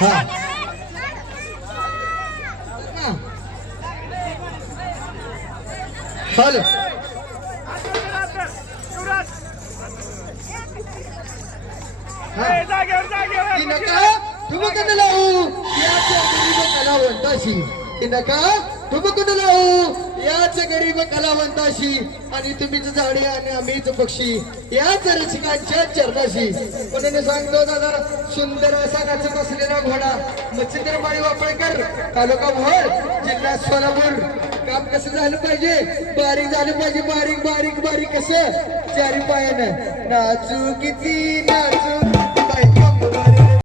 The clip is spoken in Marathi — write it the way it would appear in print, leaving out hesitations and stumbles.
हा हॅलो तुम्ही कडे लावू कलावंताशी नका तुम्ही कुठे लावू याच गरीब कलावंताशी आणि तुम्हीच झाडे आणि आम्हीच पक्षी याच रसिकांच्या चरणाशी म्हणून सांगतो दादा सुंदर असा नाच बसलेला घोडा मच्छिंद्र माळी वापळकर तालुका मोहोळ जिल्हा सोलापूर काम कसं झालं पाहिजे बारीक झालं पाहिजे बारीक बारीक बारीक कसं चारी पायानं नाचू किती नाचू